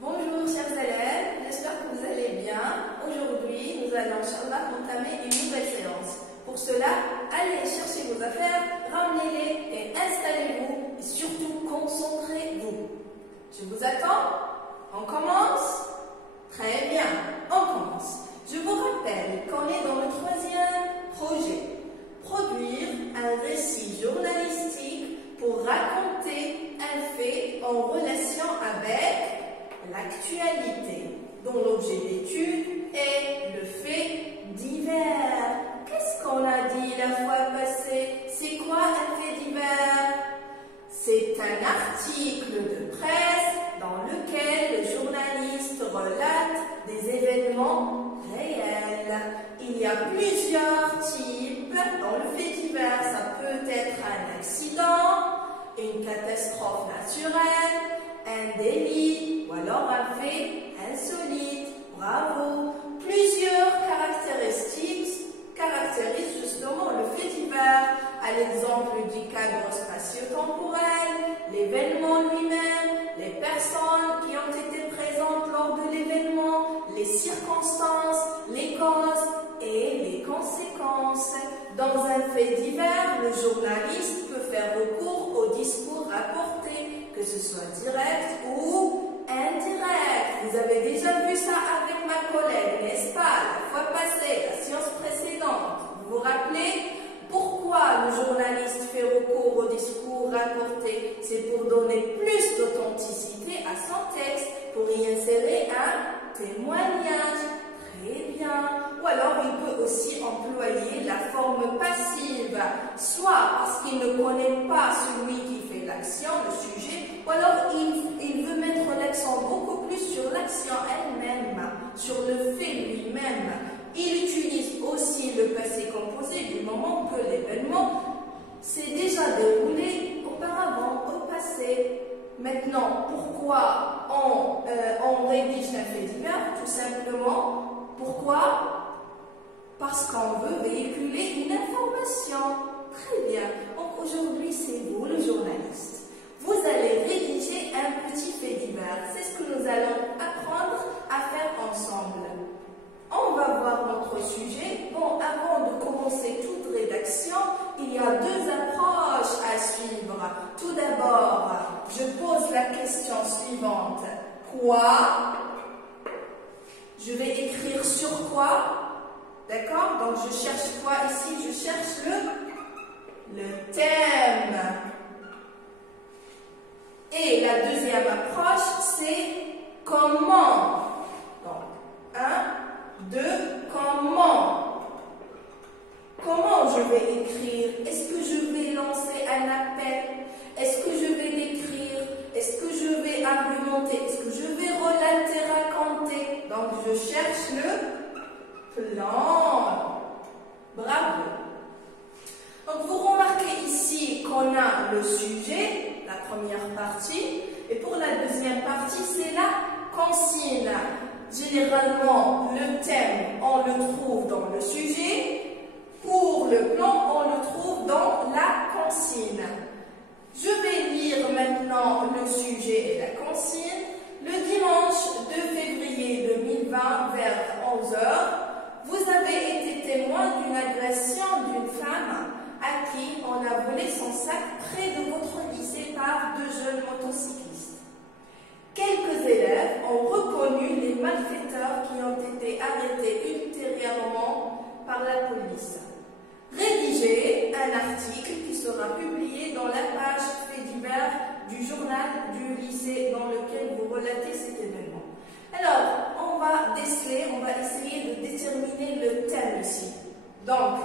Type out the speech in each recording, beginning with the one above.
Bonjour chers élèves, j'espère que vous allez bien. Aujourd'hui, nous allons, Inch'Allah, entamer une nouvelle séance. Pour cela, allez chercher vos affaires, ramenez-les et installez-vous et surtout concentrez-vous. Je vous attends. On commence? Très bien, on commence. Je vous rappelle qu'on est dans le troisième projet. Produire un récit journalistique pour raconter un fait en relation avec l'actualité, dont l'objet d'étude est le fait divers. Qu'est-ce qu'on a dit la fois passée? C'est quoi un fait divers? C'est un article de presse dans lequel le journaliste relate des événements réels. Il y a plusieurs types dans le fait divers. Ça peut être un accident, une catastrophe naturelle, un délit ou alors un fait insolite. Bravo! Plusieurs caractéristiques caractérisent justement le fait divers, à l'exemple du cadre spatio-temporel, l'événement lui-même, les personnes qui ont été présentes lors de l'événement, les circonstances, les causes et les conséquences. Dans un fait divers, le journaliste peut faire recours au discours rapporté, que ce soit direct ou indirect. Vous avez déjà vu ça avec ma collègue, n'est-ce pas? La fois passée, la séance précédente. Vous vous rappelez? Pourquoi le journaliste fait recours au discours rapporté? C'est pour donner plus d'authenticité à son texte, pour y insérer un témoignage. Très bien. Ou alors il peut aussi employer la forme passive, soit parce qu'il ne connaît pas celui qui fait l'action, le sujet, ou alors il veut mettre l'accent beaucoup plus sur l'action elle-même, sur le fait lui-même. Il utilise aussi le passé composé du moment que l'événement s'est déjà déroulé auparavant, au passé. Maintenant, pourquoi on rédige un fait divers? Tout simplement, pourquoi? Parce qu'on veut véhiculer une information. Très bien. Donc aujourd'hui, c'est vous, le journaliste. Vous allez rédiger un petit fait divers. C'est ce que nous allons apprendre à faire ensemble. On va voir notre sujet. Bon, avant de commencer toute rédaction, il y a deux approches à suivre. Tout d'abord, je pose la question suivante. Quoi? Je vais écrire sur quoi? D'accord? Donc je cherche quoi ici? Je cherche le thème. Et la deuxième approche, c'est comment. Donc, 1, 2, comment. Comment je vais écrire? Est-ce que je vais lancer un appel? Est-ce que je vais l'écrire? Est-ce que je vais argumenter? Est-ce que je vais relater, raconter? Donc, je cherche le plan. Bravo. Donc, vous remarquez ici qu'on a le sujet, la première partie, et pour la deuxième partie, c'est la consigne. Généralement, le thème, on le trouve dans le sujet. Pour le plan, on le trouve dans la consigne. Je vais lire maintenant le sujet et la consigne. Le dimanche 2 février 2020, vers 11 h, vous avez été témoin d'une agression d'une femme à qui on a volé son sac près de votre lycée par 2 jeunes motocyclistes. Quelques élèves ont reconnu les malfaiteurs qui ont été arrêtés ultérieurement par la police. Rédigez un article qui sera publié dans la page fait divers du journal du lycée dans lequel vous relatez cet événement. Alors, on va essayer de déterminer le thème ici. Donc,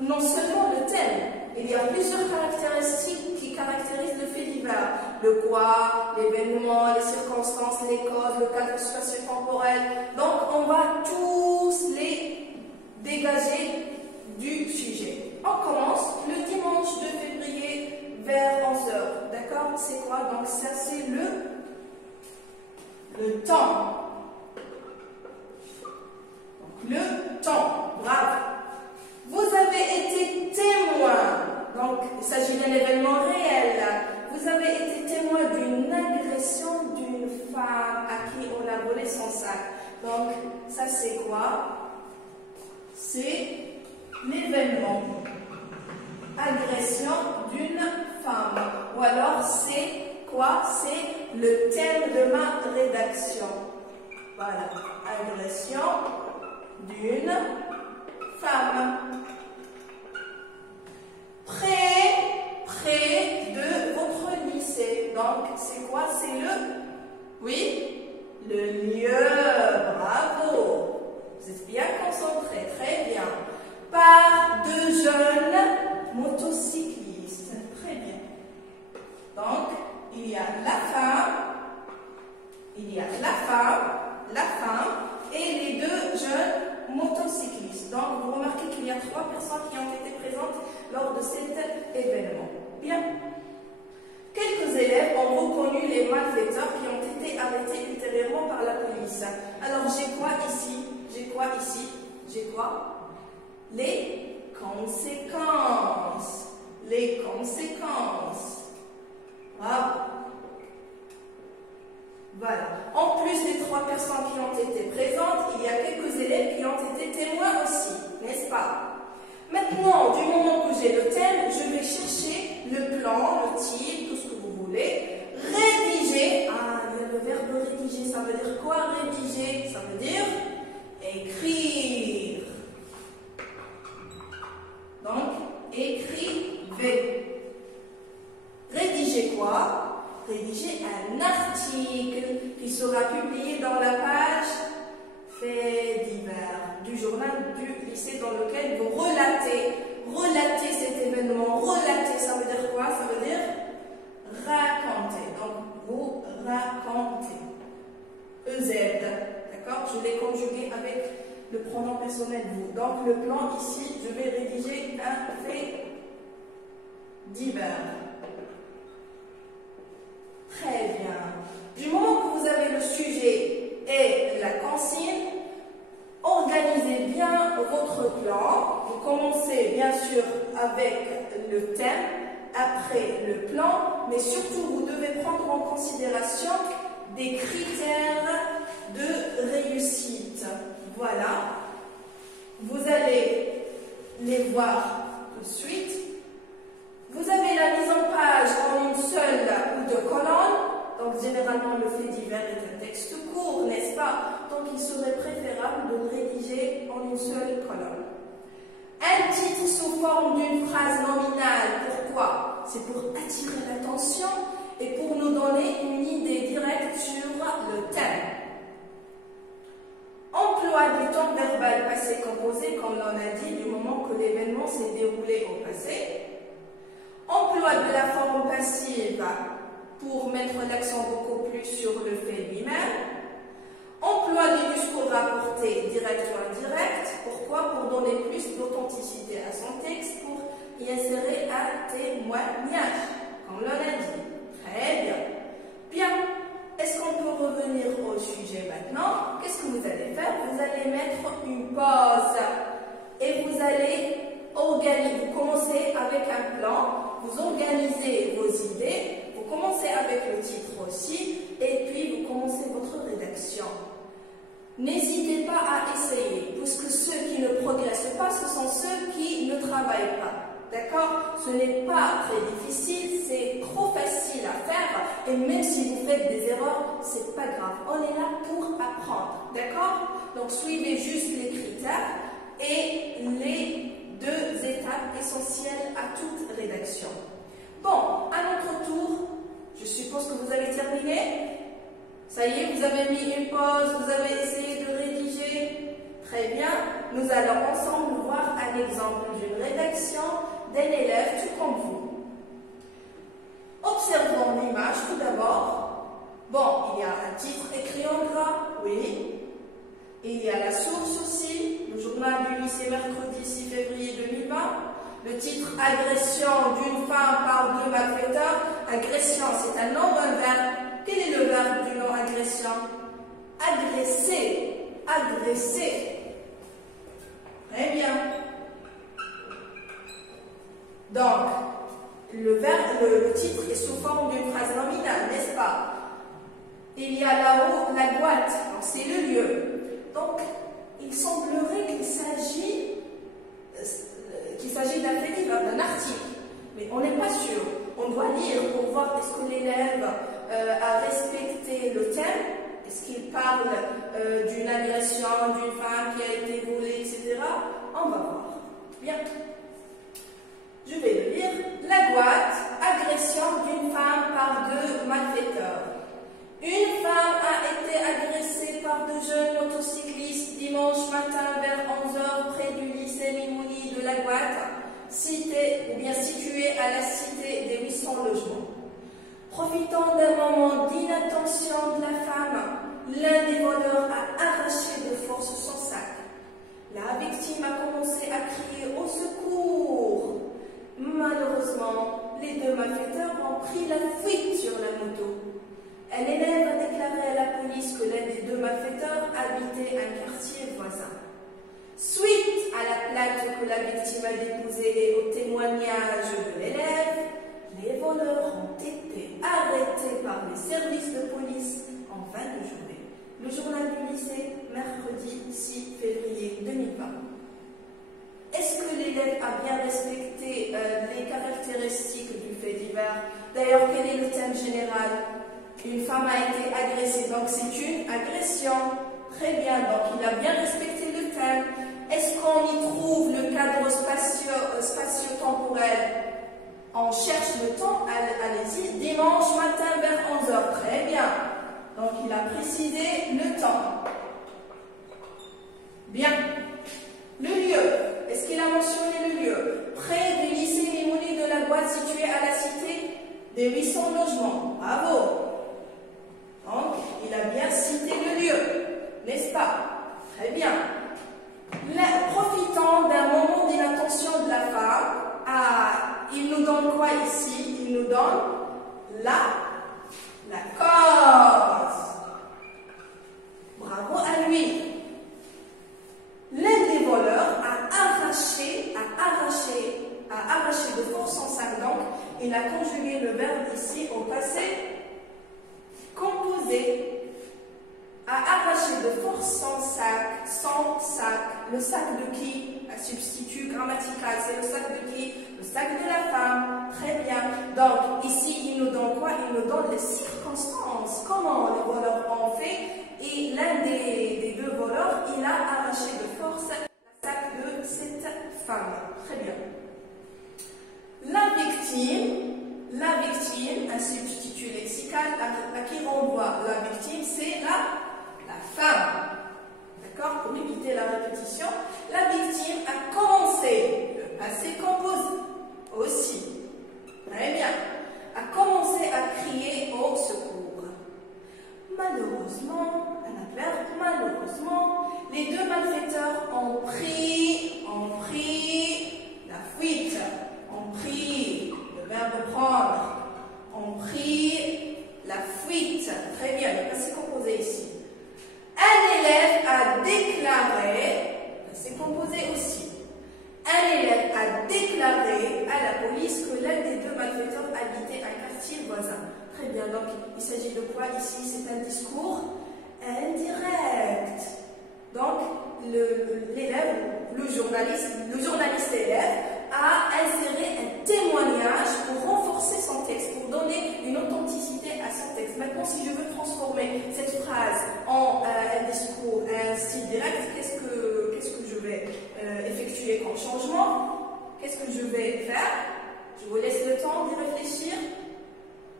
non seulement le thème, il y a plusieurs caractéristiques qui caractérisent le fait divers. Le quoi, l'événement, les circonstances, les causes, le cadre spatio-temporel. Donc, on va tous les dégager du sujet. On commence le dimanche 2 février vers 11 h. D'accord? C'est quoi? Donc, ça, c'est le temps. Donc, le temps. Bravo. Vous avez été témoin. Donc, il s'agit d'un événement réel. Vous avez été témoin d'une agression volé son sac. Donc, ça c'est quoi? C'est l'événement. Agression d'une femme. Ou alors, c'est quoi? C'est le thème de ma rédaction. Voilà. Agression d'une femme. Près de votre lycée. Donc, c'est quoi? C'est le... Oui? Le lieu. Bravo. Vous êtes bien concentrés. Très bien. Par deux jeunes motocyclistes. Très bien. Donc, il y a la femme et les deux jeunes motocyclistes. Donc, vous remarquez qu'il y a 3 personnes qui ont été présentes lors de cet événement. Bien. Quelques élèves ont reconnu les malfaiteurs qui ont été arrêtés ultérieurement par la police. Alors, j'ai quoi ici? J'ai quoi? Les conséquences. Les conséquences. Bravo. Voilà. En plus des 3 personnes qui ont été présentes, il y a quelques élèves qui ont été témoins aussi, n'est-ce pas? Maintenant, du moment que j'ai le thème, je vais chercher le plan, le titre, tout ce que vous voulez. Rédiger. Ah, il y a le verbe rédiger. Ça veut dire quoi, rédiger? Ça veut dire écrire. Donc, écrivez. Rédiger quoi? Rédiger un article qui sera publié dans la page Faits divers du journal du lycée dans lequel vous relatez cet événement. Relater, ça veut dire quoi? Ça veut dire raconter. Donc, vous racontez. EZ, d'accord? Je l'ai conjugué avec le pronom personnel vous. Donc, le plan ici, je vais rédiger un fait divers. Très bien. Du moment que vous avez le sujet et la consigne, organisez bien votre plan. Vous commencez bien sûr avec le thème, après le plan, mais surtout vous devez prendre en considération des critères de réussite. Voilà. Vous allez les voir tout de suite. Vous avez la mise en page en une seule ou deux colonnes. Donc, généralement, le fait divers est un texte court, n'est-ce pas? Donc, il serait préférable de le rédiger en une seule colonne. Un titre sous forme d'une phrase nominale. Pourquoi? C'est pour attirer l'attention et pour nous donner une idée directe sur le thème. Emploi du temps verbal passé composé, comme l'on a dit, du moment que l'événement s'est déroulé au passé. Emploi de la forme passive pour mettre l'accent beaucoup plus sur le fait lui-même. Emploi du discours rapporté direct ou indirect. Pourquoi? Pour donner plus d'authenticité à son texte, pour y insérer un témoignage, comme l'on a dit. Très bien. Bien. Est-ce qu'on peut revenir au sujet maintenant? Qu'est-ce que vous allez faire? Vous allez mettre une pause et vous allez organiser. Vous commencez avec un plan, vous organisez vos idées, vous commencez avec le titre aussi, et puis vous commencez votre rédaction. N'hésitez pas à essayer, puisque ceux qui ne progressent pas, ce sont ceux qui ne travaillent pas. D'accord? Ce n'est pas très difficile, c'est trop facile à faire, et même si vous faites des erreurs, c'est pas grave. On est là pour apprendre. D'accord? Donc suivez juste les critères et les 2 étapes essentielles à toute rédaction. Bon, à notre tour, je suppose que vous avez terminé. Ça y est, vous avez mis une pause, vous avez essayé de rédiger. Très bien. Nous allons ensemble voir un exemple d'une rédaction d'un élève tout comme vous. Observons l'image tout d'abord. Bon, il y a un titre écrit en gras, oui. Il y a la source aussi, le journal du lycée mercredi 6 février 2020. Le titre agression d'une femme par 2 malfaiteurs. Agression, c'est un nom d'un verbe. Quel est le verbe du nom agression? Agresser. Agresser. Très bien. Donc, le titre est sous forme d'une phrase nominale, n'est-ce pas? Il y a là-haut la boîte. Donc, respecté le thème? Est-ce qu'il parle d'une agression d'une femme qui a été volée, etc.? On va voir. Bien. Je vais le lire. La Guatte, agression d'une femme par deux malfaiteurs. Une femme a été agressée par deux jeunes motocyclistes dimanche matin vers 11 h près du lycée Mimouni de la Guatte, situé à la cité des 800 logements. Profitant d'un moment d'inattention de la femme, l'un des voleurs a arraché de force son sac. La victime a commencé à crier au secours. Malheureusement, les deux malfaiteurs ont pris la fuite sur la moto. Un élève a déclaré à la police que l'un des deux malfaiteurs habitait un quartier voisin. Suite à la plainte que la victime a déposée et au témoignage de l'élève, les voleurs ont été arrêtés par les services de police en fin de journée. Le journal du lycée, mercredi 6 février 2020. Est-ce que l'élève a bien respecté les caractéristiques du fait divers? D'ailleurs, quel est le thème général? Une femme a été agressée, donc c'est une agression. Très bien, donc il a bien respecté le thème. Est-ce qu'on y trouve le cadre spatio-temporel? On cherche le temps, allez-y, dimanche matin vers 11 h. Très bien. Donc il a précisé le temps. Bien. Le lieu. Est-ce qu'il a mentionné le lieu? Près du lycée Mimouni de la Guatte, situé à la cité des 800 logements. Bravo. Donc, il a bien cité le lieu, n'est-ce pas? Très bien. Profitant d'un moment d'inattention de la femme, il nous donne quoi ici? Il nous donne la cause. Bravo à lui. L'un des voleurs a arraché de force son sac. Donc, il a conjugué le verbe ici au passé composé. A arraché de force son sac. Le sac de qui? Un substitut grammatical. C'est le sac de qui? Le sac de la femme. Très bien. Donc, ici, il nous donne quoi? Il nous donne les circonstances. Comment les voleurs ont fait? Et l'un des deux voleurs, il a arraché de force le sac de cette femme. Très bien. La victime, un substitut lexical à qui renvoie la victime, c'est la femme. D'accord? Pour éviter la répétition, la victime a commencé, le passé composé aussi. Très bien. A commencé à crier au secours. Malheureusement, les deux malfaiteurs ont pris la fuite. Ont pris le verbe prendre. Ont pris la fuite. Très bien, le passé composé ici. Un élève a déclaré, c'est composé aussi. Un élève a déclaré à la police que l'un des deux malfaiteurs habitait un quartier voisin. Très bien, donc il s'agit de quoi ici? C'est un discours indirect. Donc l'élève, le journaliste élève a inséré un témoignage pour renforcer son texte, pour donner une authenticité à son texte. Maintenant, si je veux transformer cette phrase en un discours, un style direct, qu'est-ce que je vais effectuer comme changement? Qu'est-ce que je vais faire? Je vous laisse le temps d'y réfléchir.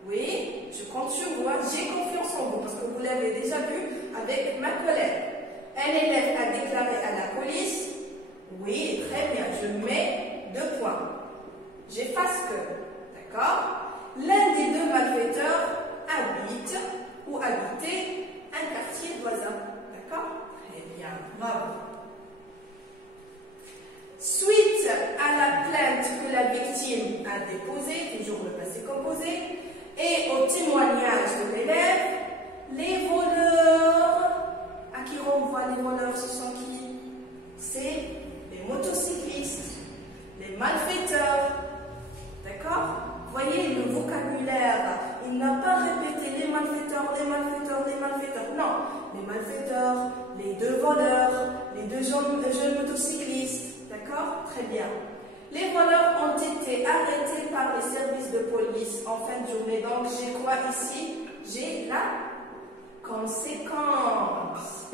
Oui, je compte sur vous, j'ai confiance en vous, parce que vous l'avez déjà vu avec ma collègue. Un élève a déclaré à la police. Oui, très bien, je mets 2 points. J'efface que, d'accord? L'un des deux malfaiteurs habite ou habitait un quartier voisin, d'accord? Très bien, bravo. Suite à la plainte que la victime a déposée, toujours le passé composé, et au témoignage de l'élève, les voleurs, à qui renvoient les voleurs, ce sont qui? C'est les motocyclistes, les malfaiteurs, d'accord? Voyez le vocabulaire, il n'a pas répété les malfaiteurs, non, les malfaiteurs, les deux voleurs, les deux jeunes motocyclistes, d'accord? Très bien. Les voleurs ont été arrêtés par les services de police en fin de journée. Donc, j'ai quoi ici? J'ai la Conséquence.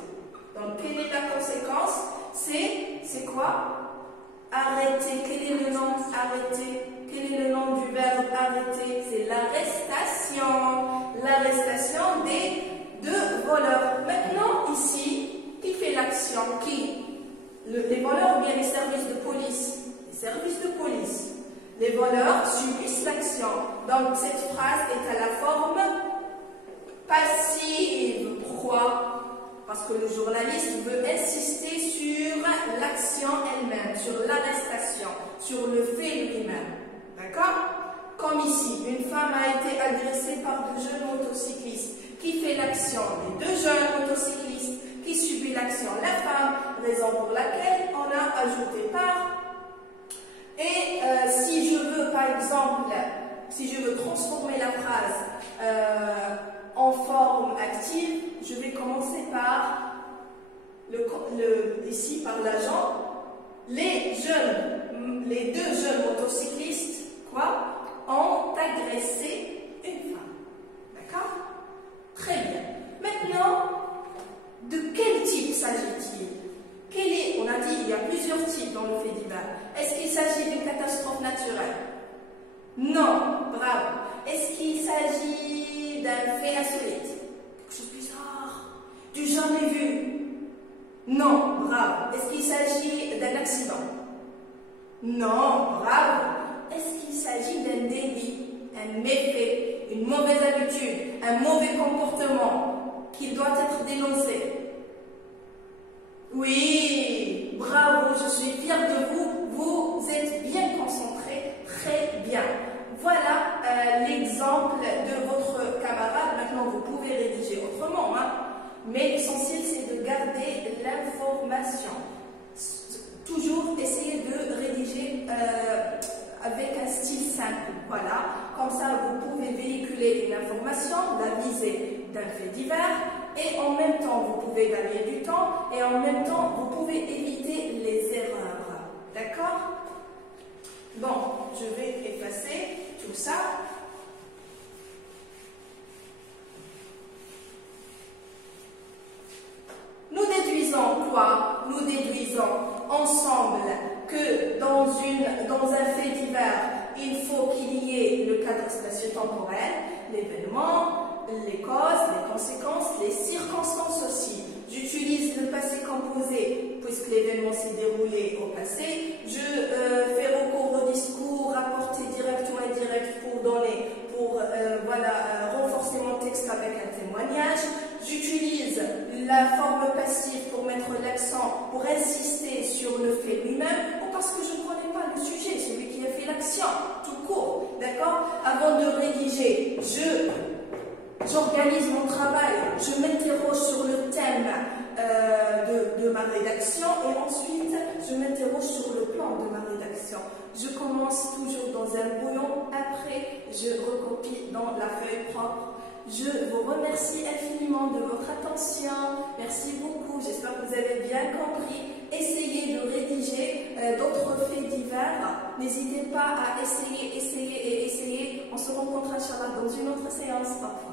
Donc, quelle est la conséquence? C'est quoi? Arrêter. Quel est le nom? Arrêter. Quel est le nom du verbe arrêter? C'est l'arrestation. L'arrestation des deux voleurs. Maintenant, ici, qui fait l'action? Qui? Les voleurs ou bien les services de police? Les services de police. Les voleurs subissent l'action. Donc, cette phrase est à la forme passive. Pourquoi? Parce que le journaliste veut insister sur l'action elle-même, sur l'arrestation, sur le fait lui-même. D'accord? Comme ici, une femme a été agressée par deux jeunes motocyclistes. Qui fait l'action? Les deux jeunes motocyclistes. Qui subit l'action? La femme, raison pour laquelle on a ajouté par. Et si je veux, par exemple, si je veux transformer la phrase en forme active, je vais commencer par ici par l'agent. Les deux jeunes motocyclistes, ont agressé une femme. D'accord? Très bien. Maintenant, de quel type s'agit-il? On a dit qu'il y a plusieurs types dans le fait divers. Est-ce qu'il s'agit d'une catastrophe naturelle? Non, bravo. Est-ce qu'il s'agit d'un fait insolite? Quelque chose de bizarre, du jamais vu? Non, bravo. Est-ce qu'il s'agit d'un accident? Non, bravo. Est-ce qu'il s'agit d'un délit, un méfait, une mauvaise habitude, un mauvais comportement qui doit être dénoncé? Oui, bravo, je suis fière de vous. Vous êtes bien concentrés, très bien. Voilà l'exemple de votre camarade. Maintenant, vous pouvez rédiger autrement, hein. Mais l'essentiel, c'est de garder l'information. Toujours essayer de rédiger avec un style simple. Voilà, comme ça, vous pouvez véhiculer une information, la visée d'un fait divers, et en même temps, vous pouvez gagner du temps, et en même temps, vous pouvez éviter les erreurs. D'accord? Bon, je vais effacer tout ça. Nous déduisons quoi? Nous déduisons ensemble que dans un fait divers, il faut qu'il y ait le cadre spatio-temporel, l'événement, les causes, les conséquences, les circonstances aussi. J'utilise le passé composé puisque l'événement s'est déroulé au passé. Je fais recours au discours rapporté direct ou indirect pour renforcer mon texte avec un témoignage. J'utilise la forme passive pour mettre l'accent, pour insister sur le fait lui-même, ou parce que je ne connais pas le sujet, celui qui a fait l'action, tout court, d'accord? Avant de rédiger, j'organise mon travail, je m'interroge sur le thème de ma rédaction et ensuite je m'interroge sur le plan de ma rédaction. Je commence toujours dans un brouillon, après je recopie dans la feuille propre. Je vous remercie infiniment de votre attention. Merci beaucoup. J'espère que vous avez bien compris. Essayez de rédiger d'autres faits divers. N'hésitez pas à essayer. On se rencontre, Inch'Allah, dans une autre séance parfois.